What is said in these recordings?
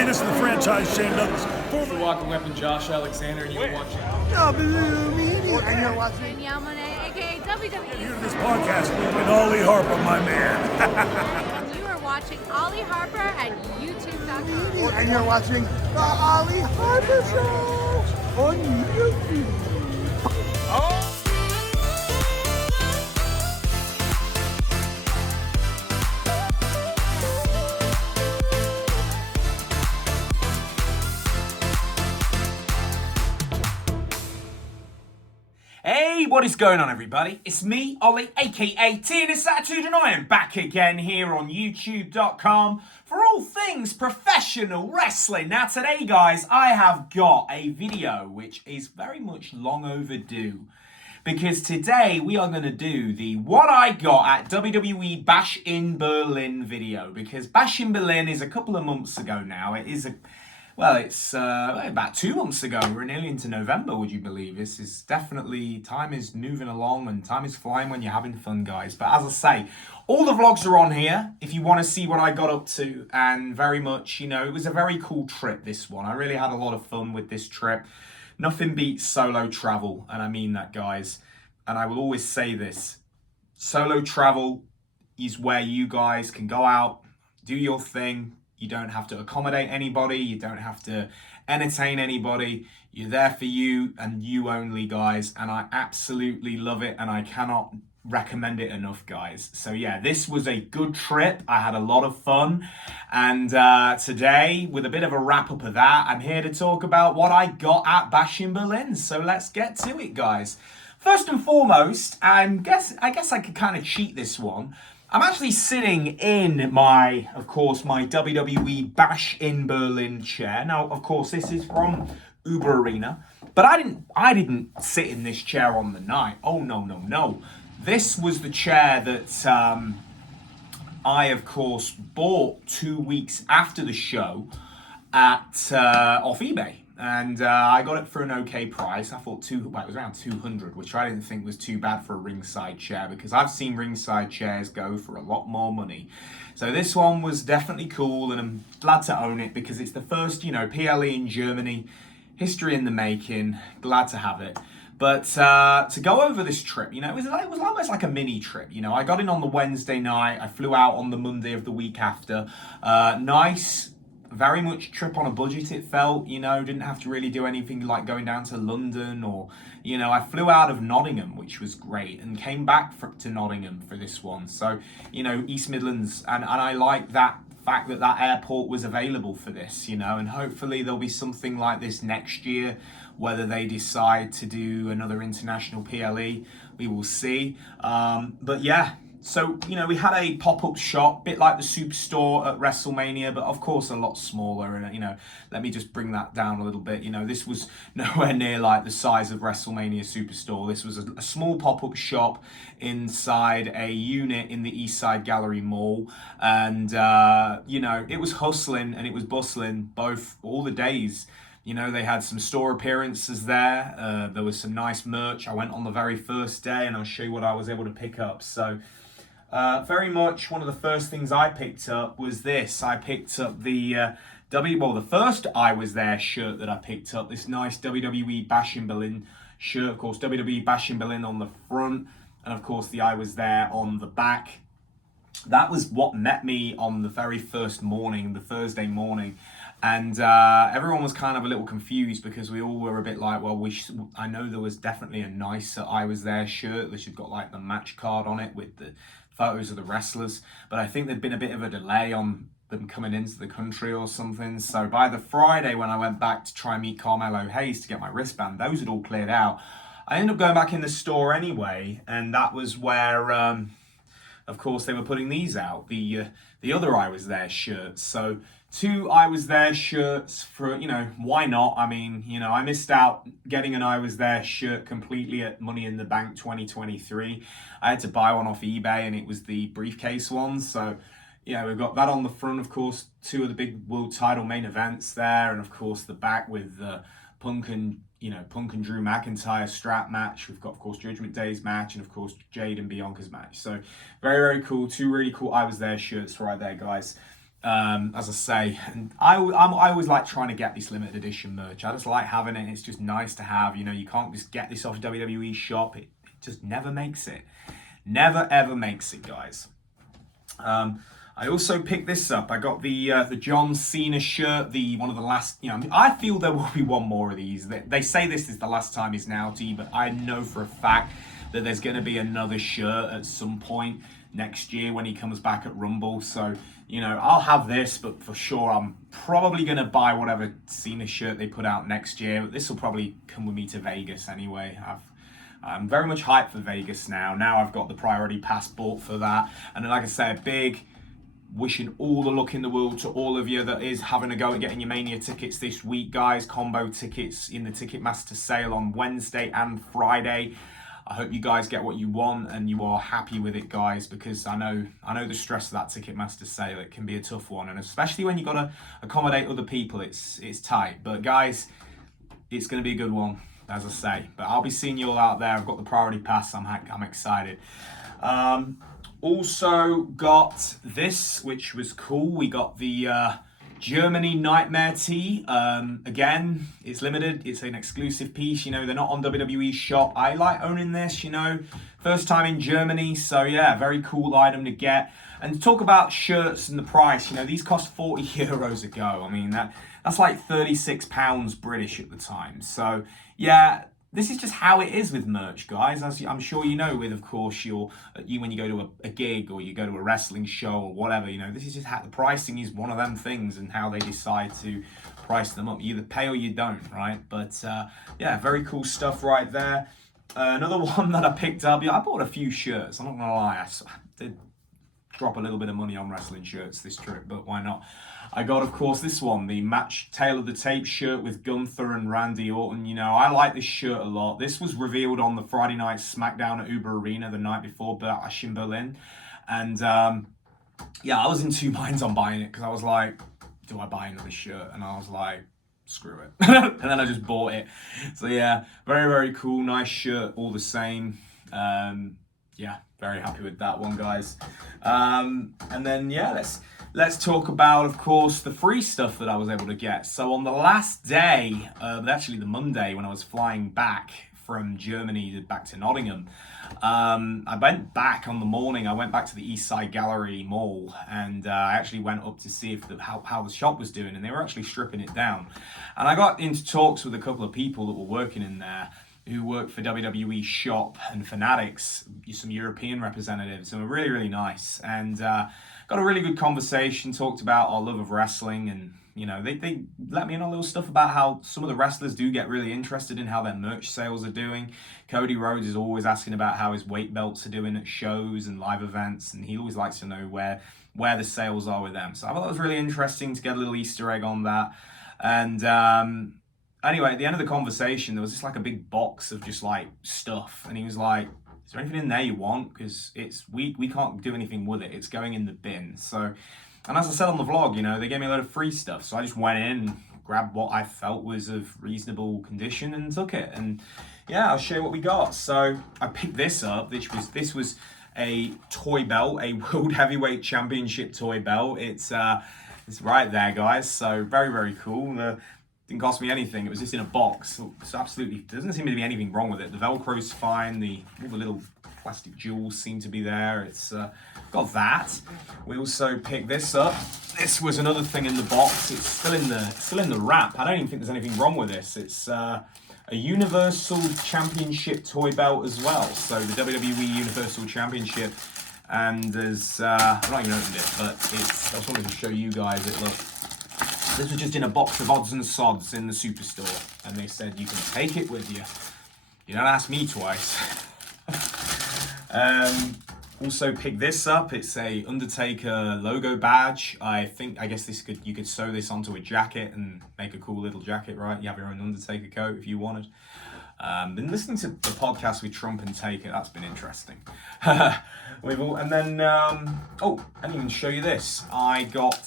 Hey, this is the franchise Shane Douglas. It's the Walking Weapon, Josh Alexander, and you're watching. And you're watching. Danielle Monet, aka WWE. Here to this podcast with Ollie Harper, my man. And you are watching Ollie Harper at YouTube.com. And you're watching the Ollie Harper Show on YouTube. Hey, what is going on, everybody? It's me, Ollie, aka TNSAttitude, and I am back again here on YouTube.com for all things professional wrestling. Now, today, guys, I have got a video which is very much long overdue, because today we are going to do the What I Got at WWE Bash in Berlin video, because Bash in Berlin is a couple of months ago now. It's about 2 months ago. We're nearly into November, would you believe? This is definitely, time is moving along and time is flying when you're having fun, guys. But as I say, all the vlogs are on here if you want to see what I got up to. And very much, it was a very cool trip, this one. I really had a lot of fun with this trip. Nothing beats solo travel, and I mean that, guys. And I will always say this. Solo travel is where you guys can go out, do your thing. You don't have to accommodate anybody. You don't have to entertain anybody. You're there for you and you only, guys. And I absolutely love it. And I cannot recommend it enough, guys. So yeah, this was a good trip. I had a lot of fun. And today, with a bit of a wrap up of that, I'm here to talk about what I got at Bash in Berlin. So let's get to it, guys. First and foremost, I guess I could kind of cheat this one. I'm actually sitting in my WWE Bash in Berlin chair. Now, of course, this is from Uber Arena, but I didn't sit in this chair on the night. Oh, no. This was the chair that I, of course, bought 2 weeks after the show off eBay. And I got it for an okay price. I thought it was around 200, which I didn't think was too bad for a ringside chair, because I've seen ringside chairs go for a lot more money. So this one was definitely cool, and I'm glad to own it because it's the first, PLE in Germany, history in the making. Glad to have it. But to go over this trip, it was almost like a mini trip. I got in on the Wednesday night. I flew out on the Monday of the week after. Nice. Very much trip on a budget, it felt, didn't have to really do anything like going down to London or, I flew out of Nottingham, which was great, and came back to Nottingham for this one. So, East Midlands, and I like that fact that airport was available for this, and hopefully there'll be something like this next year, whether they decide to do another international PLE, we will see. But yeah. So, we had a pop-up shop, bit like the Superstore at WrestleMania, but of course a lot smaller. And, let me just bring that down a little bit. This was nowhere near like the size of WrestleMania Superstore. This was a small pop-up shop inside a unit in the East Side Gallery Mall. And, it was hustling and it was bustling all the days. They had some store appearances there. There was some nice merch. I went on the very first day and I'll show you what I was able to pick up. So, very much one of the first things I picked up was this. I picked up the first I Was There shirt that I picked up. This nice WWE Bash in Berlin shirt. Of course, WWE Bash in Berlin on the front, and of course the I Was There on the back. That was what met me on the very first morning, the Thursday morning. And everyone was kind of a little confused because we all were a bit like, well, I know there was definitely a nicer I Was There shirt that had got like the match card on it with the photos of the wrestlers. But I think there'd been a bit of a delay on them coming into the country or something. So by the Friday when I went back to try and meet Carmelo Hayes to get my wristband, those had all cleared out. I ended up going back in the store anyway, and that was where, of course, they were putting these out, the other I Was There shirts. So 2 I Was There shirts for, why not? I mean, I missed out getting an I Was There shirt completely at Money in the Bank 2023. I had to buy one off eBay, and it was the briefcase one. So, yeah, we've got that on the front, of course, 2 of the big world title main events there. And, of course, the back with Punk and Drew McIntyre strap match. We've got, of course, Judgment Day's match, and, of course, Jade and Bianca's match. So, very, very cool. 2 really cool I Was There shirts right there, guys. As I say, and I always like trying to get this limited edition merch. I just like having it. It's just nice to have. You know, you can't just get this off WWE shop. It just never makes it. Never ever makes it, guys. I also picked this up. I got the John Cena shirt, one of the last, I feel there will be one more of these. They say this is the last time he's Naughty, but I know for a fact that there's going to be another shirt at some point next year when he comes back at Rumble. So, I'll have this, but for sure I'm probably going to buy whatever Cena shirt they put out next year. But this will probably come with me to Vegas anyway. I'm very much hyped for Vegas now. Now I've got the priority passport for that. And then, like I said, big wishing all the luck in the world to all of you that is having a go at getting your Mania tickets this week, guys. Combo tickets in the Ticketmaster sale on Wednesday and Friday. I hope you guys get what you want and you are happy with it, guys, because I know the stress of that Ticketmaster sale. It can be a tough one, and especially when you got to accommodate other people, it's tight. But guys, it's going to be a good one, as I say. But I'll be seeing you all out there. I've got the priority pass. I'm excited. Also got this, which was cool. We got the Germany Nightmare tee. Again, it's limited. It's an exclusive piece. They're not on WWE shop. I like owning this, First time in Germany. So yeah, very cool item to get. And to talk about shirts and the price, these cost 40 euros a go. I mean, that's like £36 British at the time. So yeah, this is just how it is with merch, guys. As I'm sure you know, with, of course, when you go to a gig or you go to a wrestling show or whatever, this is just how the pricing is one of them things and how they decide to price them up. You either pay or you don't, right? But yeah, very cool stuff right there. Another one that I picked up, I bought a few shirts. I'm not going to lie, I did drop a little bit of money on wrestling shirts this trip, but why not? I got, of course, this one, the match Tale of the Tape shirt with Gunther and Randy Orton. I like this shirt a lot. This was revealed on the Friday night SmackDown at Uber Arena the night before Bash in Berlin. And yeah, I was in two minds on buying it because I was like, do I buy another shirt? And I was like, screw it. And then I just bought it. So yeah, very, very cool. Nice shirt all the same. Yeah, very happy with that one, guys. And then, yeah, let's talk about, of course, the free stuff that I was able to get. So on the last day, actually the Monday when I was flying back from Germany back to Nottingham, I went back on the morning. I went back to the East Side Gallery Mall, and I actually went up to see how the shop was doing, and they were actually stripping it down. And I got into talks with a couple of people that were working in there, who work for WWE Shop and Fanatics, some European representatives, and were really, really nice. And got a really good conversation, talked about our love of wrestling, and they let me know a little stuff about how some of the wrestlers do get really interested in how their merch sales are doing. Cody Rhodes is always asking about how his weight belts are doing at shows and live events, and he always likes to know where the sales are with them. So I thought that was really interesting to get a little Easter egg on that. And anyway, at the end of the conversation, there was just like a big box of just like stuff, and he was like, is there anything in there you want? Because we can't do anything with it. It's going in the bin. So, and as I said on the vlog, they gave me a load of free stuff. So I just went in, grabbed what I felt was of reasonable condition and took it. And yeah, I'll show you what we got. So I picked this up. This was a toy belt, a World Heavyweight Championship toy belt. It's right there, guys. So very, very cool. Didn't cost me anything. It was just in a box. It's absolutely, doesn't seem to be anything wrong with it. The Velcro's fine. All the little plastic jewels seem to be there. It's got that. We also picked this up. This was another thing in the box. It's still in the wrap. I don't even think there's anything wrong with this. It's a Universal Championship toy belt as well. So the WWE Universal Championship. And there's I've not even opened it, but I just wanted to show you guys it. Look. This was just in a box of odds and sods in the Superstore, and they said you can take it with you. You don't ask me twice. Also picked this up. It's a Undertaker logo badge. I guess you could sew this onto a jacket and make a cool little jacket, right? You have your own Undertaker coat if you wanted. Been listening to the podcast with Trump and Taker. That's been interesting. I didn't even show you this. I got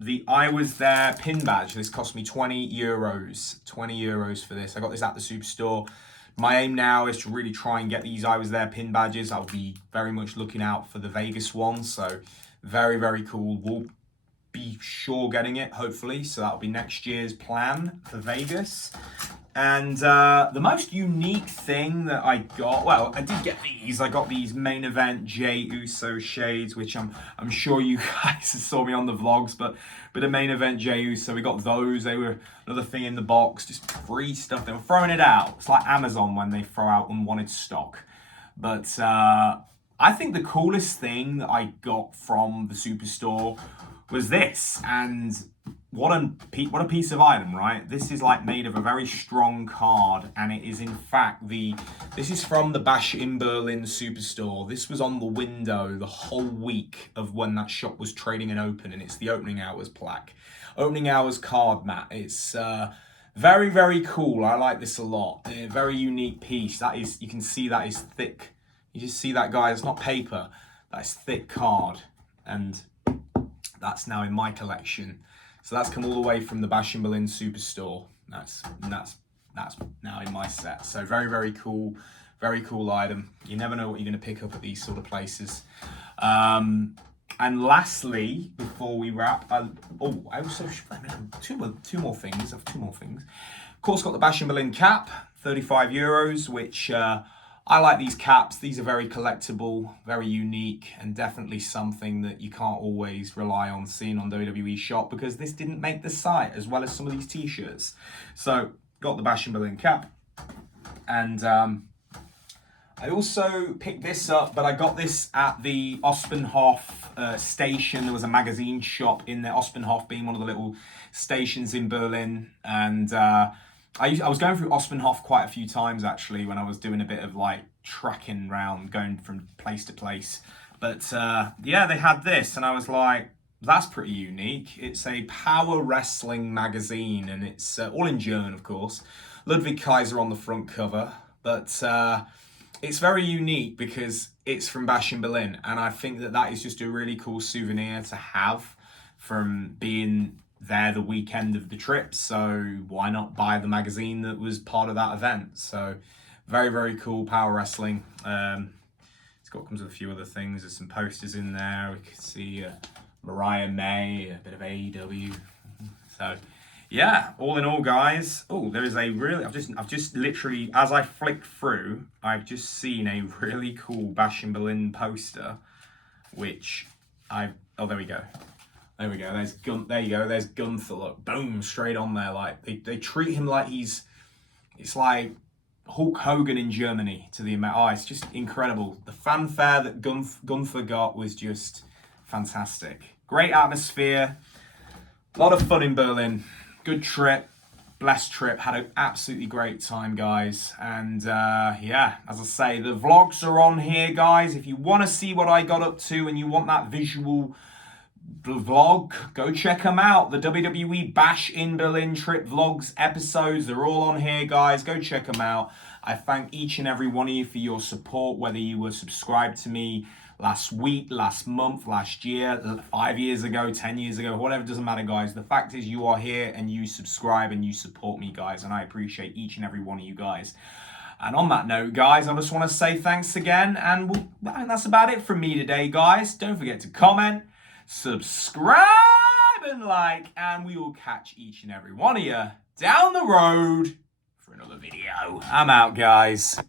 the I Was There pin badge. This cost me 20 euros. 20 euros for this. I got this at the Superstore. My aim now is to really try and get these I Was There pin badges. I'll be very much looking out for the Vegas one. So very, very cool. be sure getting it, hopefully. So that'll be next year's plan for Vegas. And the most unique thing that I got, well, I did get these. I got these main event Jey Uso shades, which I'm sure you guys saw me on the vlogs, but a main event Jey Uso, we got those. They were another thing in the box, just free stuff. They were throwing it out. It's like Amazon when they throw out unwanted stock. But I think the coolest thing that I got from the Superstore was this, and what a piece of item, right? This is like made of a very strong card, and it is in fact this is from the Bash in Berlin Superstore. This was on the window the whole week of when that shop was trading and open, and it's the opening hours plaque, opening hours card mat. It's very, very cool. I like this a lot. A very unique piece. That is, you can see that is thick. You just see that, guys. It's not paper. That's thick card, and that's now in my collection. So that's come all the way from the Bash in Berlin Superstore. That's now in my set. So very, very cool item. You never know what you're going to pick up at these sort of places. And lastly, before we wrap, I also two more things. I have two more things. Of course, got the Bash in Berlin cap, €35, which I like these caps. These are very collectible, very unique, and definitely something that you can't always rely on seeing on WWE Shop, because this didn't make the site, as well as some of these t-shirts. So, got the Bash in Berlin cap. And I also picked this up, but I got this at the Ospenhof station. There was a magazine shop in there, Ospenhof being one of the little stations in Berlin. And I was going through Ospenhof quite a few times, actually, when I was doing a bit of like tracking around, going from place to place. But yeah, they had this, and I was like, that's pretty unique. It's a power wrestling magazine, and it's all in German, of course. Ludwig Kaiser on the front cover, but it's very unique because it's from Bash in Berlin, and I think that is just a really cool souvenir to have from being there the weekend of the trip. So why not buy the magazine that was part of that event? So very, very cool power wrestling. Comes with a few other things. There's some posters in there. We can see Mariah May, a bit of AEW. So yeah, all in all, guys. Oh, there is a really, I've just literally, as I flicked through, I've just seen a really cool Bash in Berlin poster, which oh, there we go. There we go. There you go. There's Gunther. Look, boom, straight on there. Like they treat him like it's like Hulk Hogan in Germany to the amount. Oh, it's just incredible. The fanfare that Gunther got was just fantastic. Great atmosphere. A lot of fun in Berlin. Good trip. Blessed trip. Had an absolutely great time, guys. And yeah, as I say, the vlogs are on here, guys. If you want to see what I got up to and you want that visual vlog, go check them out. The WWE Bash in Berlin trip vlogs episodes, they're all on here, guys. Go check them out. I thank each and every one of you for your support, whether you were subscribed to me last week, last month, last year, 5 years ago, 10 years ago, whatever, doesn't matter, guys. The fact is you are here and you subscribe and you support me, guys, and I appreciate each and every one of you guys. And on that note, guys, I just want to say thanks again, and that's about it from me today, guys. Don't forget to comment, subscribe, and like, and we will catch each and every one of you down the road for another video. I'm out, guys.